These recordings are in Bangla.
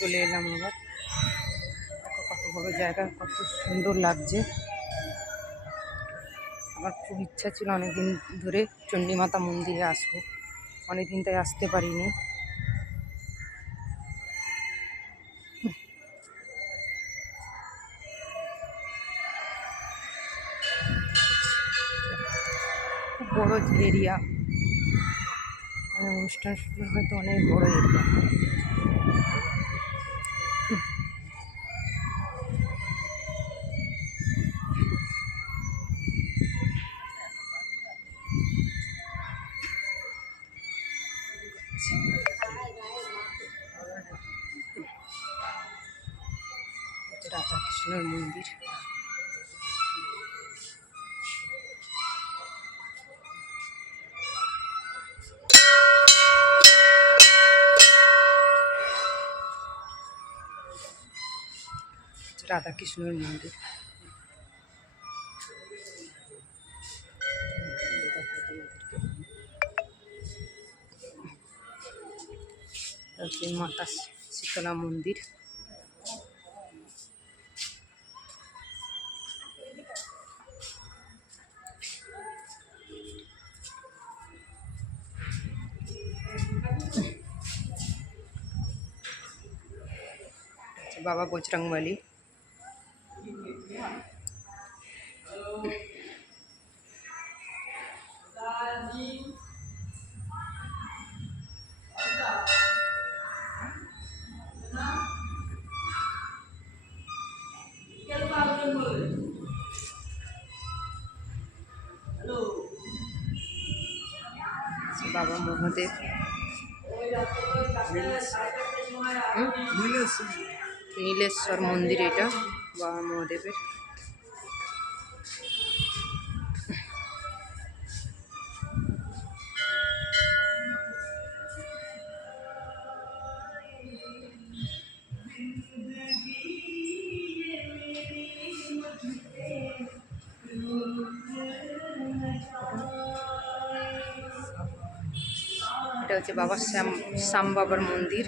চলে এলাম আবার। কত বড় জায়গা, কত সুন্দর লাগছে। আমার খুব ইচ্ছা ছিল অনেকদিন ধরে চণ্ডীমাতা মন্দিরে আসবো, অনেকদিন তাই আসতে পারিনি। খুব বড় এরিয়া, মানে অনুষ্ঠান শুরু হয়তো অনেক বড় এরিয়া। রাধাকৃষ্ণের মন্দির। রাধাকৃষ্ণের মন্দির। মাতা শীতলা মন্দির। বাবা বজরংবলী। বাবা মহাদেব। নীলেশ্বর মন্দির এটা বাবা মহাদেবের। এটা হচ্ছে বাবা শ্যাম বাবার মন্দির।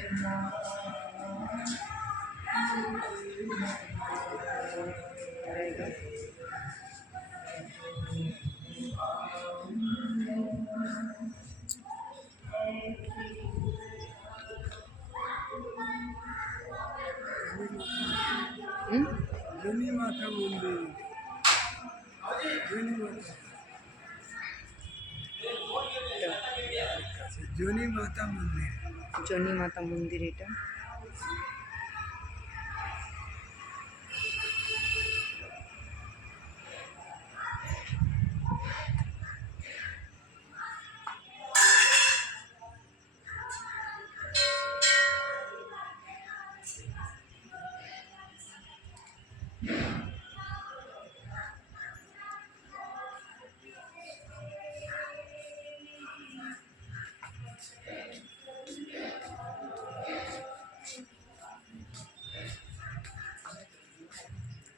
জনি মাতা মন্দির। জনি মাতা মন্দির। জনি মাতা মন্দির এটা।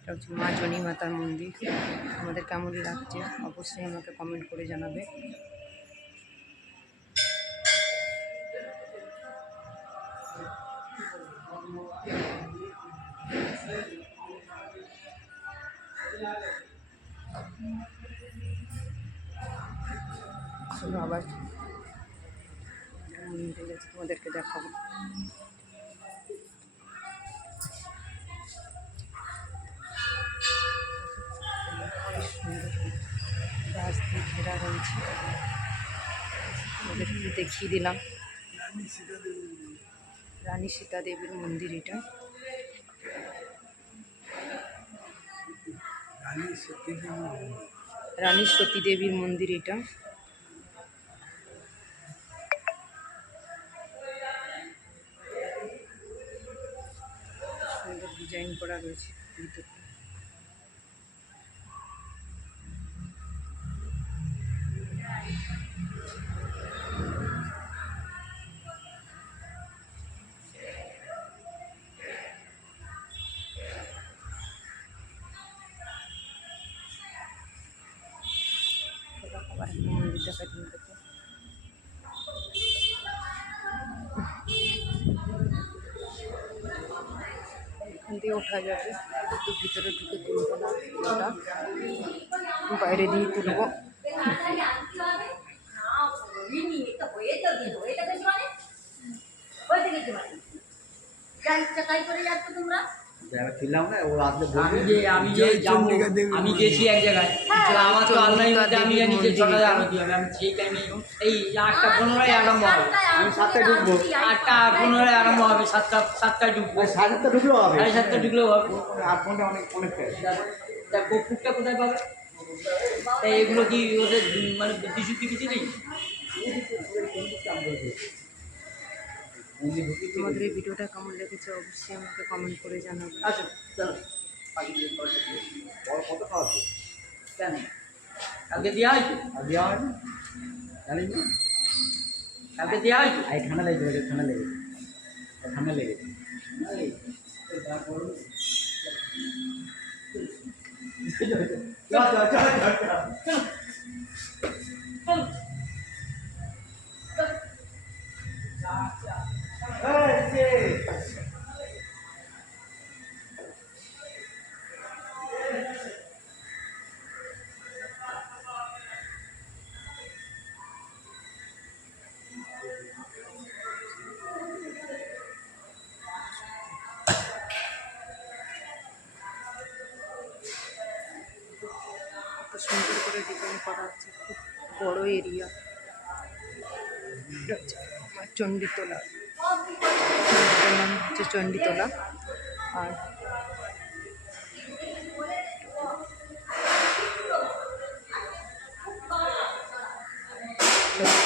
এটা হচ্ছে মা জনি মাতার মন্দির। আমাদের কেমন লাগছে অবশ্যই আমাকে কমেন্ট করে জানাবে। চলো আবার মন্দিরে যাচ্ছি, তোমাদেরকে দেখাবো। গাছ দিয়ে ঘেরা রয়েছে, ওদেরকে দেখিয়ে দিলাম। রানী সীতা দেবীর মন্দির এটা। রানী সতী দেবীর মন্দির এটা। সুন্দর ডিজাইন করা রয়েছে ভিতরে। আবার একটা মন্দির দেখাই তোমাদেরকে। দিয়ে ওঠা যাবে, একটু ভিতরে ঢুকে তুলবো না, ওটা বাইরে দিয়ে তুলবো। আমি যে যাবো, আমি গেছি এক জায়গায়, তো আমার তো আল্লাহর মধ্যে আমি জানি যে 6টা আরতি হবে, আমি সেই টাইমে এই 8টা 15 আরম্ভ হবে, আমি 7টায় ঢুকবো, 8টা 15 আরম্ভ হবে, 7টায় ঢুকবো, 7:30 ঢুকলেও হবে, 7:30 ঢুকলেও হবে, 8 ঘন্টা অনেক তা কর্পূরটা কোথায় পাবে? তাই এগুলো কি ওদের মানে বুদ্ধিশুদ্ধি কিছু নেই? তোমাদের এই ভিডিওটা কেমন লেগেছে অবশ্যই আমাকে কমেন্ট করে জানাবে। আচ্ছা চলো, কত খাওয়া কেন কালকে দেওয়া হয়েছে? দেওয়া হয়নি, জানিস না কালকে দেওয়া হয়েছে। এই ঠান্ডা লেগেছে, ঠান্ডা লেগেছে। এত সুন্দর করে ডিজাইন করা আছে, খুব বড় এরিয়া। এটা হচ্ছে আমার চণ্ডীতলা, এটার নাম হচ্ছে চণ্ডীতলা। আর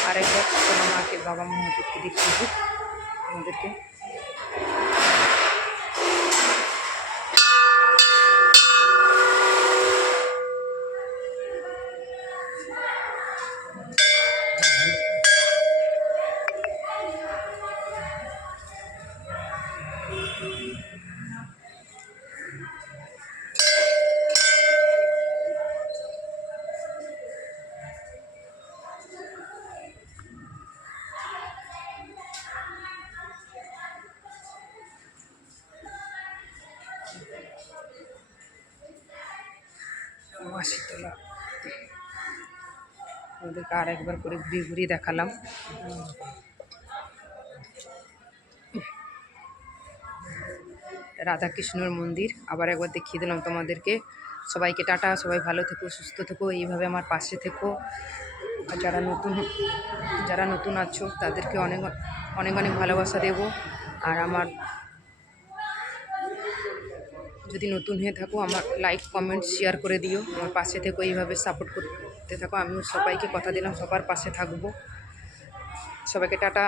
আরেকবার তোমার মাকে, বাবা মহাদেবকে দেখিয়ে দিই আমাদেরকে। মাসিতলা ওদেরকে আর একবার করে ঘুরিয়ে ঘুরিয়ে দেখালাম। রাধাকৃষ্ণর মন্দির আবার একবার দেখিয়ে দিলাম তোমাদেরকে। সবাইকে টাটা, সবাই ভালো থেকো, সুস্থ থেকো, এইভাবে আমার পাশে থেকো। আর যারা নতুন আছো তাদেরকে অনেক অনেক অনেক ভালোবাসা দেবো। আর আমার যদি নতুন হয়ে থাকো, আমার লাইক কমেন্ট শেয়ার করে দিও, আমার পাশে থেকো, এইভাবে সাপোর্ট করতে থাকো। আমিও সবাইকে কথা দিলাম সবার পাশে থাকবো। সবাইকে টাটা।